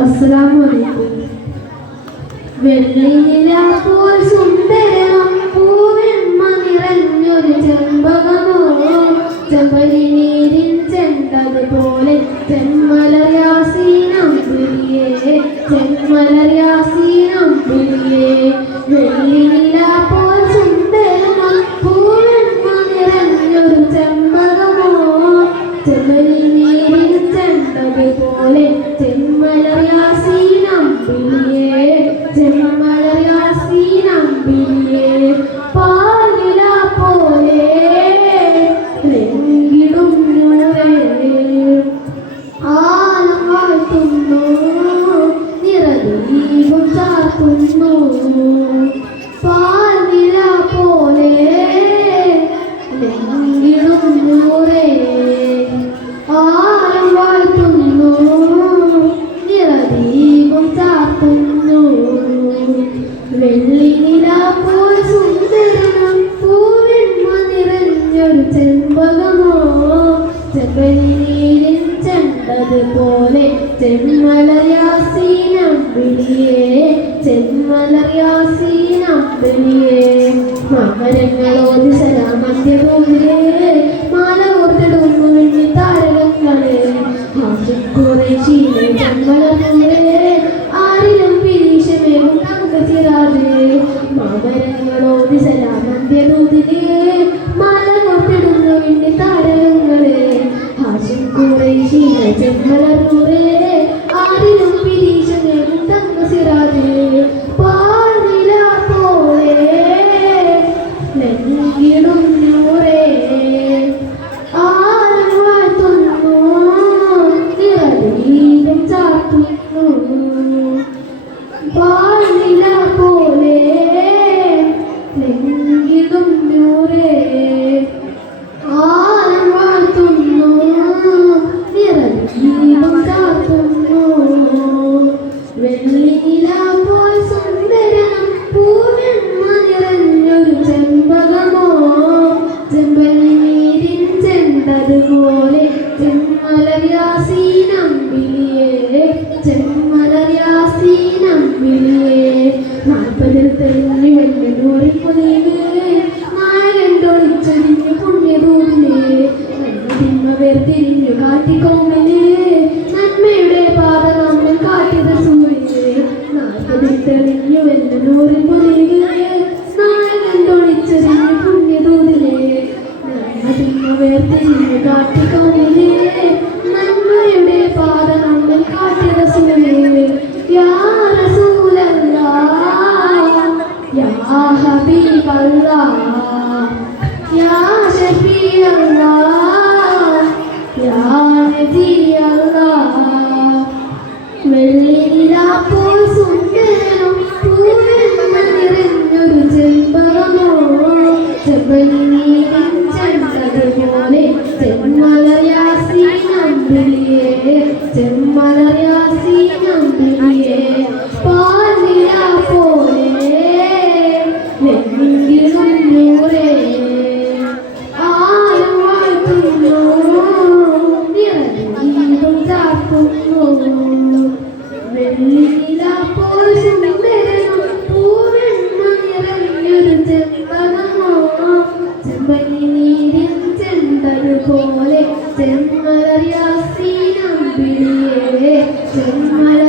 അസ്സലാമു വെള്ളിനിലാപ്പോൾ സുന്ദരം പൂവെണ്മ നിറഞ്ഞൊരു ചെമ്പകമോ ചെമ്പലി നീരിൻ ചെണ്ടതുപോലെ ചെന്മലയാസീനമ്പിളിയേ ചെന്മലയാസീനമ്പിളിയേ വെള്ളിനിലാപ്പോൾ സുന്ദരം പൂവെണ്മ നിറഞ്ഞൊരു ചെമ്പകമോ ചെമ്പലി നീരിൻ ചെണ്ടതുപോലെ ചെന്മലയാസീനമ്പിളിയേ ചെന്മലയാസീനമ്പിളിയേ പാലില പോലെ ലംഘിടും ആലം വാഴ്ത്തുന്നു നിറദീപം ചാർത്തുന്നു പാലില പോലെ ലംഘിടും ആലം വാഴ്ത്തുന്നു നിറദീപം ചാർത്തുന്നു വെള്ളിനിലാപ്പോൾ സുന്ദരം പൂവെണ്മ നിറഞ്ഞൊരു ചെമ്പകമോ ചെമ്പലി നീരിൻ ചെണ്ടതുപോലെ ചെന്മലയാസീനമ്പിളിയേ ചെന്മലയാസീനമ്പിളിയേ മകരങ്ങളോട് സലാമന്ത്യഭൂമിലേ മാല കോർത്തിടുന്നു വെണ്ണി താരകങ്ങളെ ഖുറൈശിയിലെ ചെന്മലൂരേ ആരിലും പിരീശമേവും തങ്കസിറാജേ മകരങ്ങളോട് സലാമന്ത്യഭൂമിലേ മാല കോർത്തിടുന്നു വെണ്ണി താരകങ്ങളെ ഖുറൈശിയിലെ ചെന്മലൂരേ ആരിലും പിരീശമേവും തങ്കസിറാജേ പാലില പോലെ ലംഘിടും നൂറേ ആലം വാഴ്ത്തുന്നു നിറദീപം ചാർത്തുന്നു പാലില പോലെ ലംഘിടും നൂറേ ആലം വാഴ്ത്തുന്നു നിറദീപം ചാർത്തുന്നു വെള്ളിനിലാപ്പോൾ സുന്ദരം പൂവെണ്മ നിറഞ്ഞൊരു ചെമ്പകമോ ചെമ്പലി നീരിൻ ചെണ്ടതുപോലെ ചെന്മലയാസീനമ്പിളിയേ ചെന്മലയാസീനമ്പിളിയേ 40 തെളിഞ്ഞു വെള്ളനൂറിൽ പൊലിവേ നായകണ്ടൊളിച്ചൊരിഞ്ഞു പുണ്യഭൂമിലേ തിന്മ വേർതിരിഞ്ഞു കാട്ടിക്കോമലേ നന്മയുടെ പാത നമ്മൾ കാട്ടിയത് സൂര്യേ 40 തെളിഞ്ഞു വെള്ളനൂറിൽ പൊലിവേ നായകണ്ടൊളിച്ചൊരിഞ്ഞു പുണ്യഭൂമിലേ തിന്മ വേർതിരിഞ്ഞു കാട്ടിക്കോമലേ നന്മയുടെ പാത നമ്മൾ കാട്ടിയത് സൂര്യേ യാ റസൂലല്ലാഹ് യാ ഹബീബല്ലാഹ് യാ ഷഫീഅല്ലാഹ് യാ നബിയല്ലാഹ് വെള്ളിനിലാപ്പോൾ സുന്ദരം പൂവെണ്മ നിറഞ്ഞൊരു ചെമ്പകമോ ചെമ്പലി നീരിൻ ചെണ്ടതുപോലെ ചെന്മലയാസീനമ്പിളിയേ ചെന്മലയാസീനമ്പിളിയേ പാലില പോലെ ലംഘിടും നൂറേ ആലം വാഴ്ത്തുന്നു നിറദീപം ചാർത്തുന്നു വെള്ളിനിലാപ്പോൾ സുന്ദരം പൂവെണ്മ നിറഞ്ഞൊരു ചെമ്പകമോ ചെമ്പലി നീരിൻ ചെണ്ടതുപോലെ ചെന്മലയാസീനമ്പിളിയേ ചെന്മല